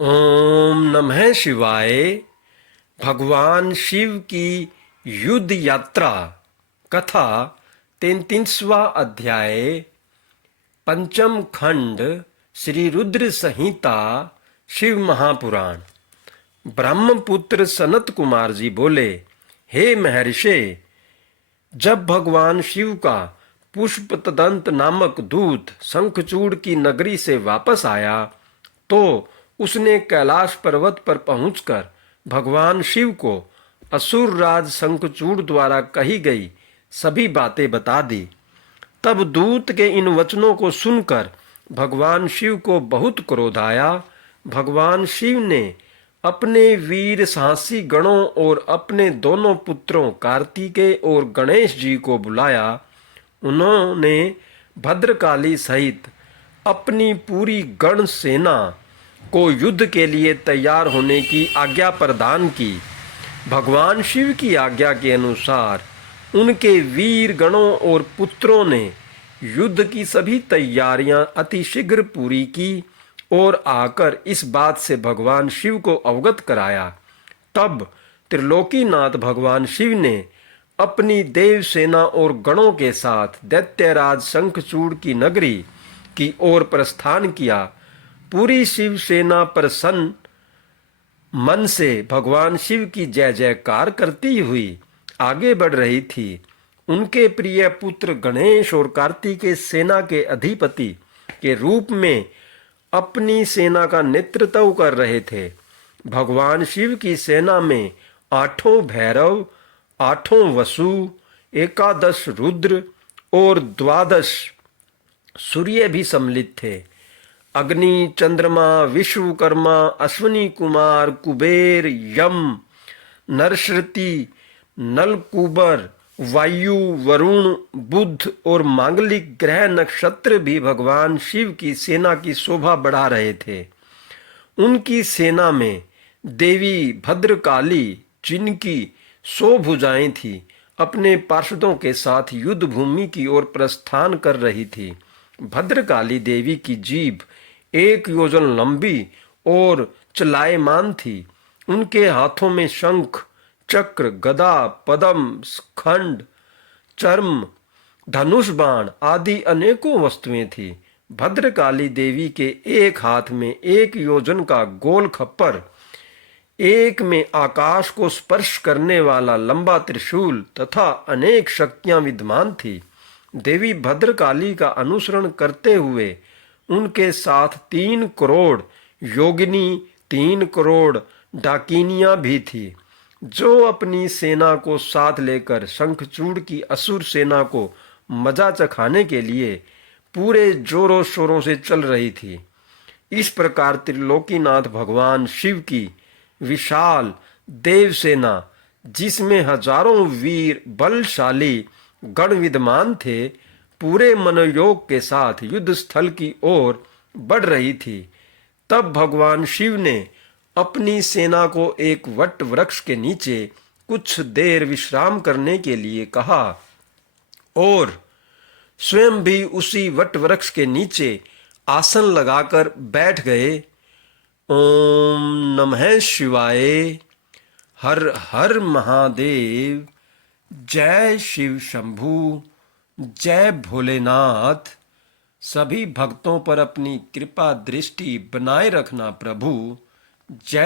ओम नमः शिवाय। भगवान शिव की युद्ध यात्रा कथा 33वां अध्याय पंचम खंड श्री रुद्र संहिता शिव महापुराण। ब्रह्मपुत्र सनत कुमार जी बोले, हे महर्षि, जब भगवान शिव का पुष्पतदंत नामक दूत शंखचूड़ की नगरी से वापस आया तो उसने कैलाश पर्वत पर पहुंचकर भगवान शिव को असुर राज शंखचूड़ द्वारा कही गई सभी बातें बता दी। तब दूत के इन वचनों को सुनकर भगवान शिव को बहुत क्रोध आया। भगवान शिव ने अपने वीर साहसी गणों और अपने दोनों पुत्रों कार्तिकेय और गणेश जी को बुलाया। उन्होंने भद्रकाली सहित अपनी पूरी गण सेना को युद्ध के लिए तैयार होने की आज्ञा प्रदान की। भगवान शिव की आज्ञा के अनुसार उनके वीर गणों और पुत्रों ने युद्ध की सभी तैयारियां अतिशीघ्र पूरी की और आकर इस बात से भगवान शिव को अवगत कराया। तब त्रिलोकीनाथ भगवान शिव ने अपनी देव सेना और गणों के साथ दैत्यराज शंखचूड़ की नगरी की ओर प्रस्थान किया। पूरी शिव सेना प्रसन्न मन से भगवान शिव की जय जयकार करती हुई आगे बढ़ रही थी। उनके प्रिय पुत्र गणेश और कार्तिकेय सेना के अधिपति के रूप में अपनी सेना का नेतृत्व कर रहे थे। भगवान शिव की सेना में 8 भैरव, 8 वसु, 11 रुद्र और 12 सूर्य भी सम्मिलित थे। अग्नि, चंद्रमा, विश्वकर्मा, अश्विनी कुमार, कुबेर, यम, नरश्रुति, नलकूबर, वायु, वरुण, बुध और मांगलिक ग्रह नक्षत्र भी भगवान शिव की सेना की शोभा बढ़ा रहे थे। उनकी सेना में देवी भद्रकाली, जिनकी 100 भुजाएं थी, अपने पार्षदों के साथ युद्ध भूमि की ओर प्रस्थान कर रही थी। भद्रकाली देवी की जीभ 1 योजन लंबी और चलायमान थी। उनके हाथों में शंख, चक्र, गदा, पद्म, खंड, चर्म, धनुष बाण आदि अनेकों वस्तुएं थी। भद्रकाली देवी के एक हाथ में 1 योजन का गोल खप्पर, एक में आकाश को स्पर्श करने वाला लंबा त्रिशूल तथा अनेक शक्तियां विद्यमान थी। देवी भद्रकाली का अनुसरण करते हुए उनके साथ 3 करोड़ योगिनी, 3 करोड़ डाकिनियां भी थी, जो अपनी सेना को साथ लेकर शंखचूड़ की असुर सेना को मजा चखाने के लिए पूरे जोरों शोरों से चल रही थी। इस प्रकार त्रिलोकीनाथ भगवान शिव की विशाल देव सेना, जिसमें हजारों वीर बलशाली गण विद्यमान थे, पूरे मनोयोग के साथ युद्ध स्थल की ओर बढ़ रही थी। तब भगवान शिव ने अपनी सेना को एक वट वृक्ष के नीचे कुछ देर विश्राम करने के लिए कहा और स्वयं भी उसी वट वृक्ष के नीचे आसन लगाकर बैठ गए। ओम नमः शिवाय। हर हर महादेव। जय शिव शंभू। जय भोलेनाथ। सभी भक्तों पर अपनी कृपा दृष्टि बनाए रखना प्रभु। जय